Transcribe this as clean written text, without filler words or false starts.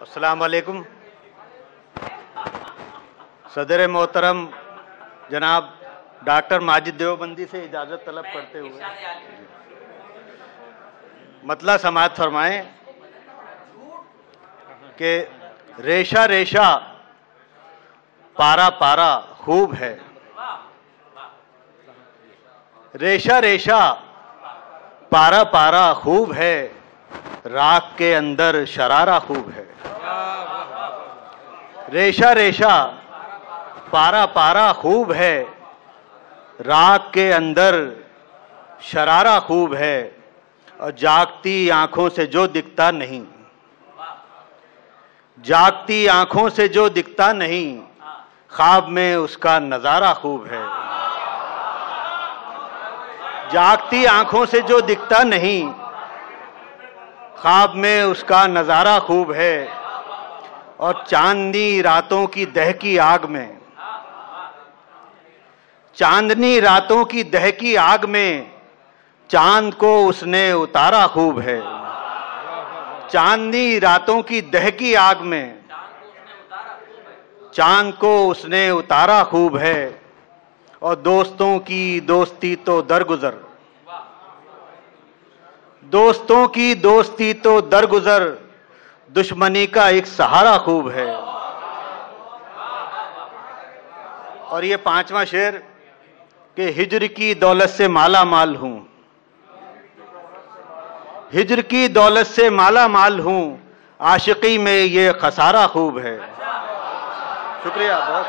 अस्सलाम वालेकुम। सदर मोहतरम जनाब डॉक्टर माजिद देवबंदी से इजाज़त तलब करते हुए मतला समाअत फरमाएं कि रेशा रेशा पारा पारा खूब है, रेशा रेशा पारा पारा खूब है, राख के अंदर शरारा खूब है। रेशा रेशा पारा पारा खूब है, राख के अंदर शरारा खूब है, और जागती आंखों से जो दिखता नहीं, जागती आंखों से जो दिखता नहीं, ख्वाब में उसका नजारा खूब है। जागती आंखों से जो दिखता नहीं, ख्वाब में उसका नजारा खूब है, और चांदनी रातों की दहकी आग में, चांदनी रातों की दहकी आग में चांद को उसने उतारा खूब है। चांदनी रातों की दहकी आग में चांद को उसने उतारा खूब है, और दोस्तों की दोस्ती तो दरगुजर, दोस्तों की दोस्ती तो दरगुजर, दुश्मनी का एक सहारा खूब है। और ये पांचवा शेर कि हिज्र की दौलत से माला माल हूं, हिज्र की दौलत से माला माल हूं, आशिकी में ये खसारा खूब है। शुक्रिया बहुत।